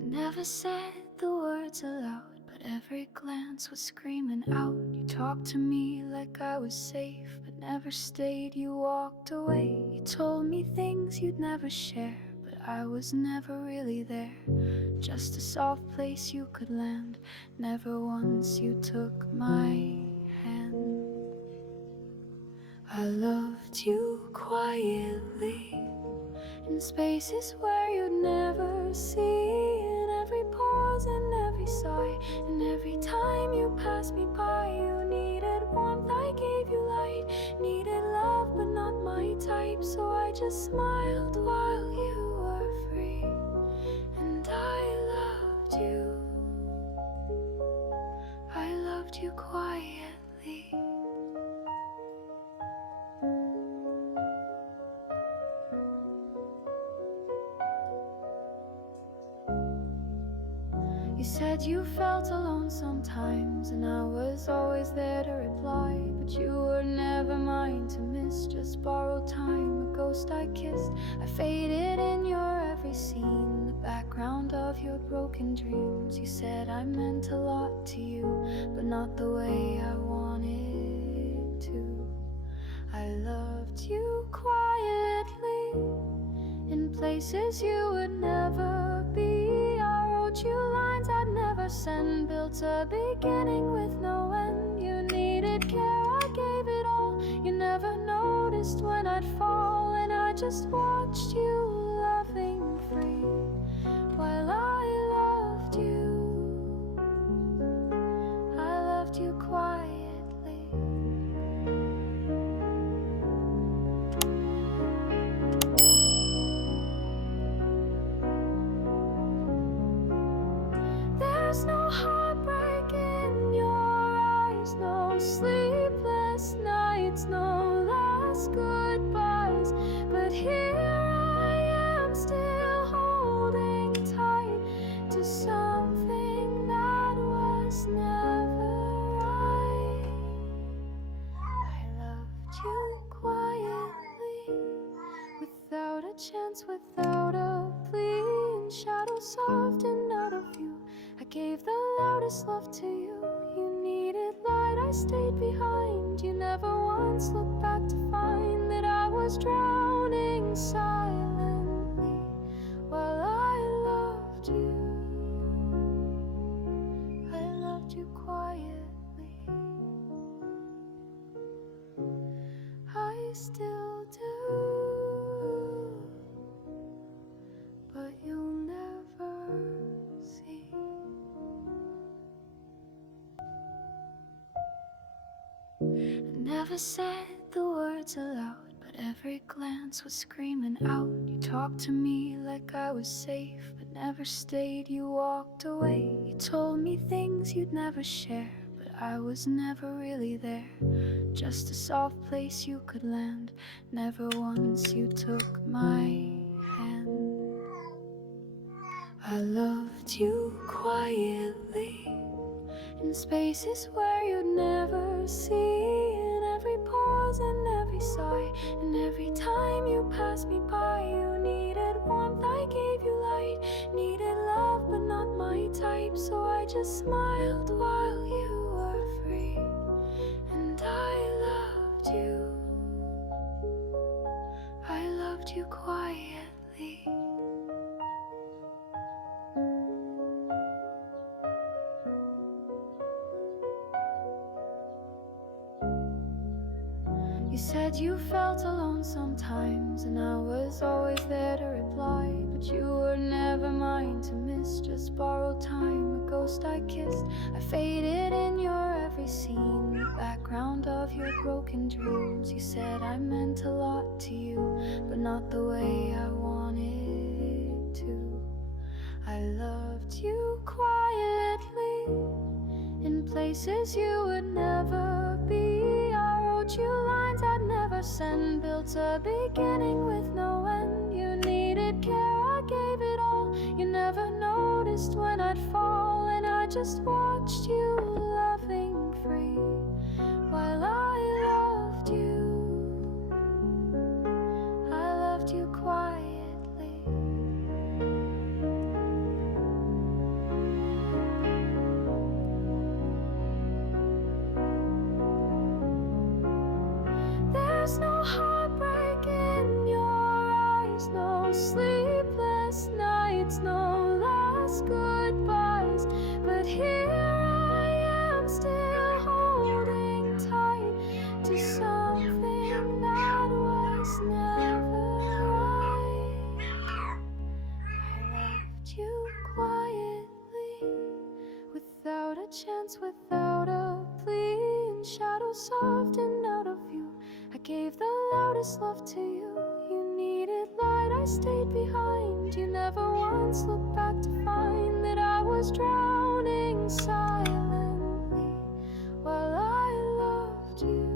Never said the words aloud, but every glance was screaming out. You talked to me like I was safe, but never stayed, you walked away. You told me things you'd never share, but I was never really there. Just a soft place you could land. Never once you took my hand. I loved you quietly, in spaces where you'd never see, in every pause and every sigh, and every time you passed me by. You needed warmth, I gave you light, needed love but not my type, so I just smiled while you were free, and I loved you quietly. You said you felt alone sometimes, and I was always there to reply, but you were never mine to miss, just borrowed time, a ghost I kissed. I faded in your every scene, the background of your broken dreams. You said I meant a lot to you, but not the way I wanted to. I loved you quietly, in places you would never be. I wrote you lines I'd never send, built a beginning with no end. You needed care, I gave it all. You never noticed when I'd fall, and I just watched you loving free while I loved you. I loved you quietly. There's no heartbreak in your eyes, no sleepless nights, no last goodbyes, but here I am still holding tight to something that was never right. I loved you quietly, without a chance, without a plea, in shadows softened out of view. I gave the loudest love to you. You needed light, I stayed behind. You never once looked back to find that I was drowning silently while I loved you. I loved you quietly. I still do, but you'll never see. I never said the words aloud, but every glance was screaming out. You talked to me like I was safe, but never stayed, you walked away. You told me things you'd never share, but I was never really there. Just a soft place you could land. Never once you took my hand. I loved you quietly, in spaces where you'd never see, in every pause and every sigh, and every time you passed me by. You needed warmth, I gave you light, needed love but not my type, so I just smiled while you were free, and I loved you. I loved you quietly. You said you felt alone sometimes, and I was always there to reply, but you were never mine to miss, just borrowed time, a ghost I kissed. I faded in your every scene, the background of your broken dreams. You said I meant a lot to you, but not the way I wanted to. I loved you quietly, in places you would never be. I wrote you lines I'd never send, built a beginning with just watched you loving free while I loved you. I loved you quietly. There's no heartbreak in your eyes, no sleepless nights, no last goodbyes. But here I am, still holding tight to something that was never right. I loved you quietly, without a chance, without a plea. In shadows softened out of view, I gave the loudest love to you. You needed light, I stayed behind. You never once looked back to find that I was drowning silently while I loved you.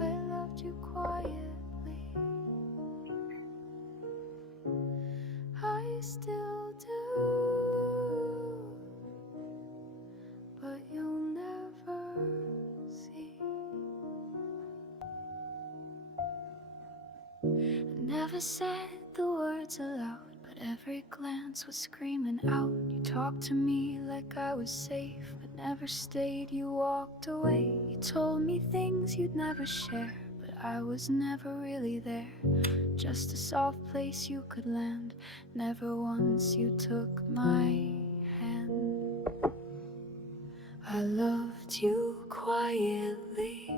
I loved you quietly. I still do, but you'll never see. I never said the words aloud, but every glance was screaming out. You talked to me like I was safe, but never stayed. You walked away. You told me things you'd never share, but I was never really there. Just a soft place you could land. Never once you took my hand. I loved you quietly,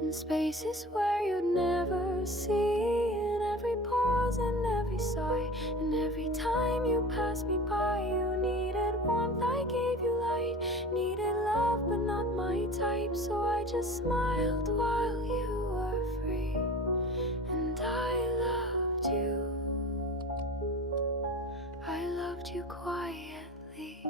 in spaces where you'd never see. In every pause and every sigh, and every time you passed me by. You needed warmth, I gave you light. Needed love, but not my type. So I just smiled while you were free, and I loved you. I loved you quietly.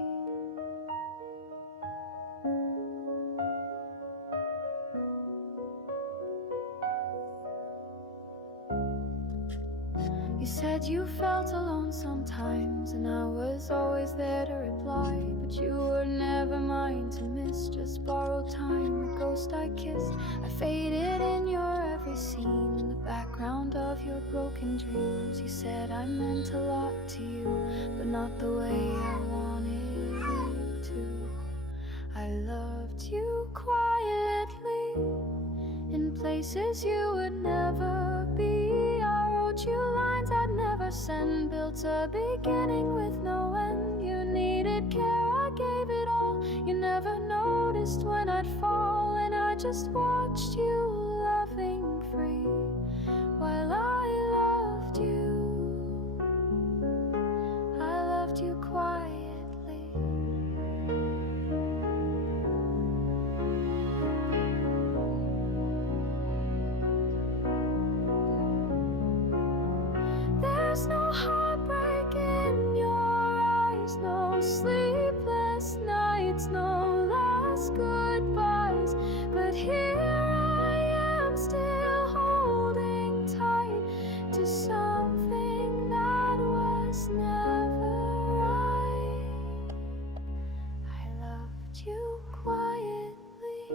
You said you felt alone sometimes, and I was always there to reply. But you were never mine to miss, just borrowed time, a ghost I kissed. I faded in your every scene, in the background of your broken dreams. You said I meant a lot to you, but not the way I wanted it to. I loved you quietly, in places you would never be. I wrote you lines I'd never send, built a beginning with no end. You needed care, I gave it all. You never noticed when I'd fall, and I just watched you loving free while I loved you. I loved you quietly. There's no heartbreak in your eyes, no sleepless nights, no last goodbyes. But here I am, still holding tight to something that was never right. I loved you quietly,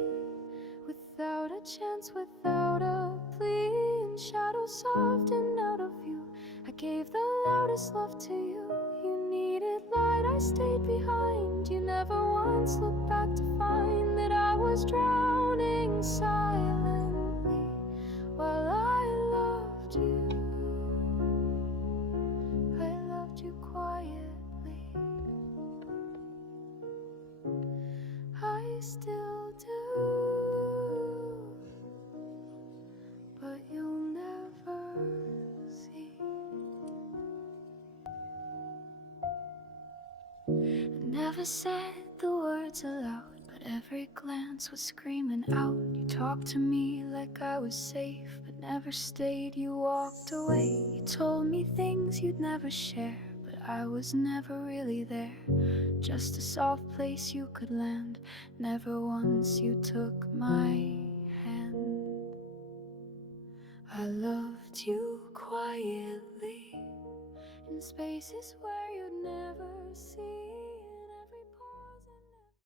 without a chance, without a plea. In shadows softened out of view, I gave the loudest love to you. You needed light, I stayed behind. You never once looked back to find that I was drowning silently while I loved you. I loved you quietly. I still do, but you'll never see. I never said the words aloud, but every glance was screaming out. You talked to me like I was safe, but never stayed. You walked away. You told me things you'd never share, but I was never really there. Just a soft place you could land. Never once you took my hand. I loved you quietly, in spaces where you'd never see.